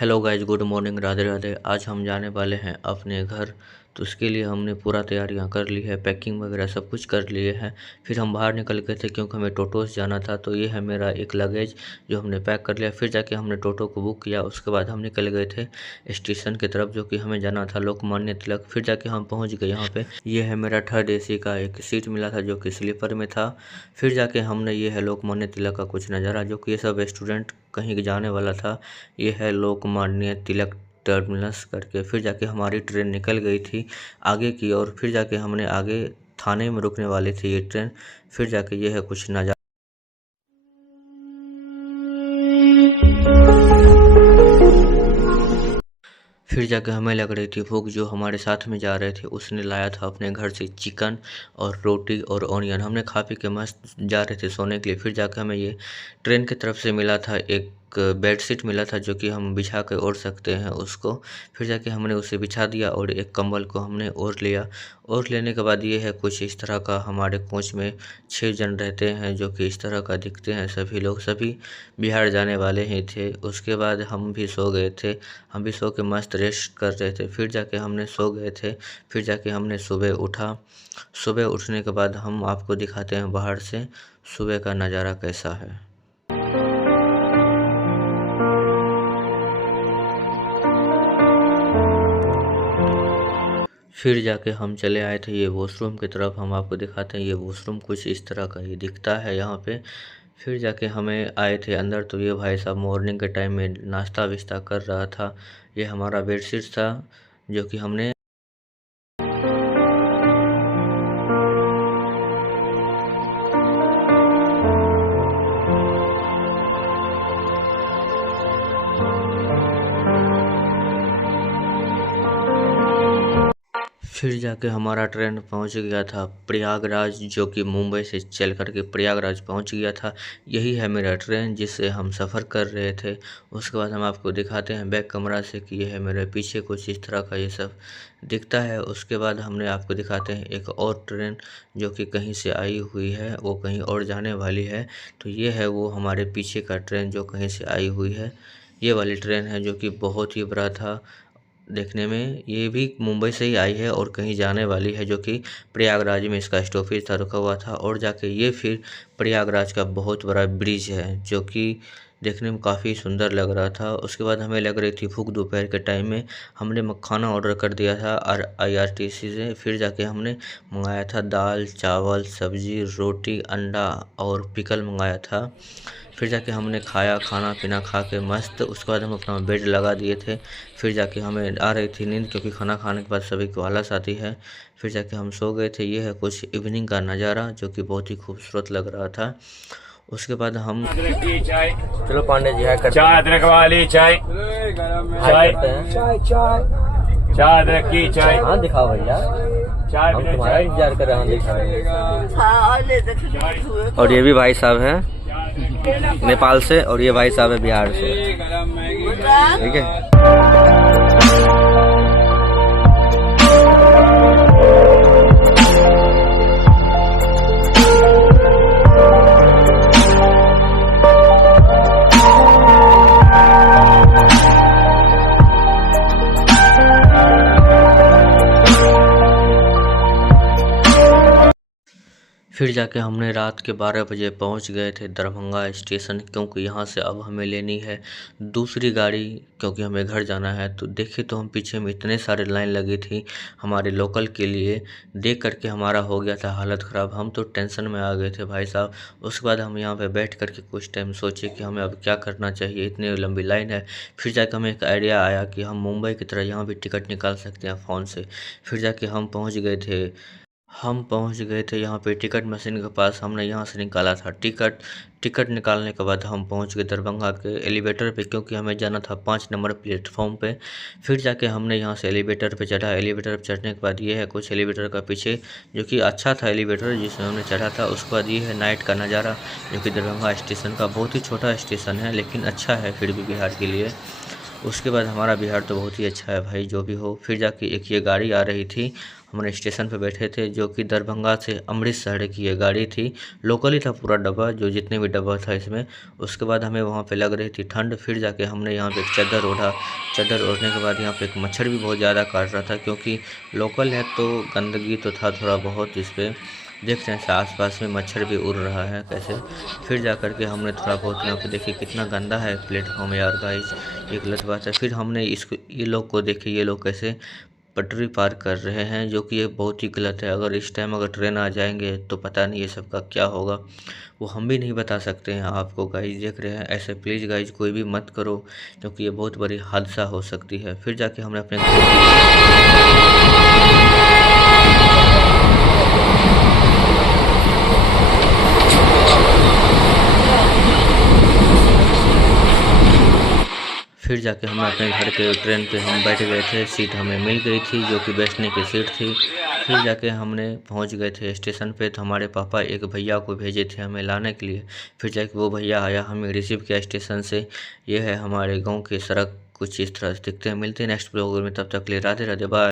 Hello guys, good morning, Radhe Radhe. आज हम जाने वाले हैं अपने घर। तो उसके लिए हमने पूरा तैयारियां कर ली है, पैकिंग वगैरह सब कुछ कर लिए हैं। फिर हम बाहर निकल गए थे क्योंकि हमें टोटो से जाना था। तो ये है मेरा एक लगेज जो हमने पैक कर लिया। फिर जाके हमने टोटो को बुक किया। उसके बाद हम निकल गए थे स्टेशन की तरफ, जो कि हमें जाना था लोकमान्य तिलक। फिर जाके हम पहुँच गए यहाँ पे। ये है मेरा थर्ड AC का एक सीट मिला था जो कि स्लीपर में था। फिर जाके हमने, ये है लोकमान्य तिलक का कुछ नज़ारा, जो कि ये सब स्टूडेंट कहीं जाने वाला था। ये है लोकमान्य तिलक टर्मिनस करके। फिर जाके हमारी ट्रेन निकल गई थी आगे की ओर। फिर जाके हमने आगे थाने में रुकने वाली थी ये ट्रेन। फिर जाके ये है कुछ नज़ारा। फिर जाके हमें लग रही थी भूख। जो हमारे साथ में जा रहे थे उसने लाया था अपने घर से चिकन और रोटी और ऑनियन। हमने खा पी के मस्त जा रहे थे सोने के लिए। फिर जाकर हमें ये ट्रेन की तरफ से मिला था एक बेडशीट मिला था, जो कि हम बिछा के ओढ़ सकते हैं उसको। फिर जाके हमने उसे बिछा दिया और एक कंबल को हमने ओढ़ लिया। ओढ़ लेने के बाद ये है कुछ इस तरह का। हमारे कोच में 6 जन रहते हैं जो कि इस तरह का दिखते हैं। सभी लोग सभी बिहार जाने वाले ही थे। उसके बाद हम भी सो गए थे। हम भी सो के मस्त रेस्ट कर रहे थे। फिर जाके हमने सो गए थे। फिर जाके हमने सुबह उठा। सुबह उठने के बाद हम आपको दिखाते हैं बाहर से सुबह का नज़ारा कैसा है। फिर जाके हम चले आए थे ये वॉशरूम की तरफ। हम आपको दिखाते हैं ये वॉशरूम कुछ इस तरह का ये दिखता है यहाँ पे। फिर जाके हमें आए थे अंदर। तो ये भाई साहब मॉर्निंग के टाइम में नाश्ता विस्ता कर रहा था। ये हमारा बेडशीट था जो कि हमने फिर जाके हमारा ट्रेन पहुंच गया था प्रयागराज, जो कि मुंबई से चल कर के प्रयागराज पहुंच गया था। यही है मेरा ट्रेन जिससे हम सफ़र कर रहे थे। उसके बाद हम आपको दिखाते हैं बैक कमरा से कि ये है मेरे पीछे कुछ इस तरह का ये सब दिखता है। उसके बाद हमने आपको दिखाते हैं एक और ट्रेन जो कि कहीं से आई हुई है, वो कहीं और जाने वाली है। तो ये है वो हमारे पीछे का ट्रेन जो कहीं से आई हुई है। ये वाली ट्रेन है जो कि बहुत ही बड़ा था देखने में। ये भी मुंबई से ही आई है और कहीं जाने वाली है, जो कि प्रयागराज में इसका स्टॉपेज था, रुका हुआ था। और जाके ये फिर प्रयागराज का बहुत बड़ा ब्रिज है जो कि देखने में काफ़ी सुंदर लग रहा था। उसके बाद हमें लग रही थी भूख दोपहर के टाइम में। हमने खाना ऑर्डर कर दिया था और IRTC से। फिर जाके हमने मंगाया था दाल चावल सब्जी रोटी अंडा और पिकल मंगाया था। फिर जाके हमने खाया, खाना पीना खा के मस्त। उसके बाद हम अपना बेड लगा दिए थे। फिर जाके हमें आ रही थी नींद, क्योंकि खाना खाने के बाद सभी को आलस आती है। फिर जाके हम सो गए थे। ये है कुछ इवनिंग का नज़ारा जो कि बहुत ही खूबसूरत लग रहा था। उसके बाद हम चलो पांडे जी, चाय अदरक वाली चाय, चाय चाय चाय अदरक की चाय। हाँ दिखाओ भैया, चाय हम बिना तुम्हारा चाय। इंतजार कर रहे हैं, दिखाओ। और ये भी भाई साहब हैं नेपाल से और ये भाई साहब है बिहार से। ठीक है। फिर जाके हमने रात के 12 बजे पहुंच गए थे दरभंगा स्टेशन, क्योंकि यहाँ से अब हमें लेनी है दूसरी गाड़ी, क्योंकि हमें घर जाना है। तो देखे तो हम पीछे में इतने सारे लाइन लगी थी हमारे लोकल के लिए। देख करके हमारा हो गया था हालत ख़राब। हम तो टेंशन में आ गए थे भाई साहब। उसके बाद हम यहाँ पे बैठ करके कुछ टाइम सोचे कि हमें अब क्या करना चाहिए, इतनी लंबी लाइन है। फिर जाके हमें एक आइडिया आया कि हम मुंबई की तरह यहाँ भी टिकट निकाल सकते हैं फ़ोन से। फिर जाके हम पहुँच गए थे यहाँ पे टिकट मशीन के पास। हमने यहाँ से निकाला था टिकट निकालने के बाद हम पहुँच गए दरभंगा के एलिवेटर पे, क्योंकि हमें जाना था 5 नंबर प्लेटफॉर्म पे। फिर जाके हमने यहाँ से एलिवेटर पे चढ़ा। एलिवेटर पे चढ़ने के बाद ये है कुछ एलिवेटर का पीछे, जो कि अच्छा था एलिवेटर जिसमें हमने चढ़ा था। उसके बाद ये है नाइट का नज़ारा, जो कि दरभंगा स्टेशन का बहुत ही छोटा स्टेशन है लेकिन अच्छा है फिर भी बिहार के लिए। उसके बाद हमारा बिहार तो बहुत ही अच्छा है भाई, जो भी हो। फिर जाके एक ये गाड़ी आ रही थी हमने स्टेशन पे बैठे थे, जो कि दरभंगा से अमृतसर की ये गाड़ी थी। लोकल ही था पूरा डब्बा, जो जितने भी डब्बा था इसमें। उसके बाद हमें वहाँ पे लग रही थी ठंड, फिर जाके हमने यहाँ पे एक चादर ओढ़ा। चादर ओढ़ने के बाद यहाँ पे एक मच्छर भी बहुत ज़्यादा काट रहा था, क्योंकि लोकल है तो गंदगी तो था थोड़ा बहुत इस पर। देख रहे हैं आसपास में मच्छर भी उड़ रहा है कैसे। फिर जा कर के हमने थोड़ा बहुत यहाँ पे देखिए कितना गंदा है प्लेटफॉर्म यार गाइस, ये गलत बात है। फिर हमने इसको ये लोग को देखे, ये लोग कैसे पटरी पार कर रहे हैं, जो कि ये बहुत ही गलत है। अगर इस टाइम अगर ट्रेन आ जाएंगे तो पता नहीं ये सब का क्या होगा, वो हम भी नहीं बता सकते हैं आपको गाइस। देख रहे हैं ऐसे प्लीज़ गाइस कोई भी मत करो, क्योंकि ये बहुत बड़ी हादसा हो सकती है। फिर जाके हमने अपने फिर जाके हम अपने घर के ट्रेन पे हम बैठ गए थे, सीट हमें मिल गई थी जो कि बैठने की सीट थी। फिर जाके हमने पहुंच गए थे स्टेशन पे, तो हमारे पापा एक भैया को भेजे थे हमें लाने के लिए। फिर जाके वो भैया आया, हमें रिसीव किया स्टेशन से। ये है हमारे गांव की सड़क, कुछ इस तरह से दिखते हैं। मिलते हैं नेक्स्ट ब्लॉग में, तब तक के लिए राधे राधे, बाय।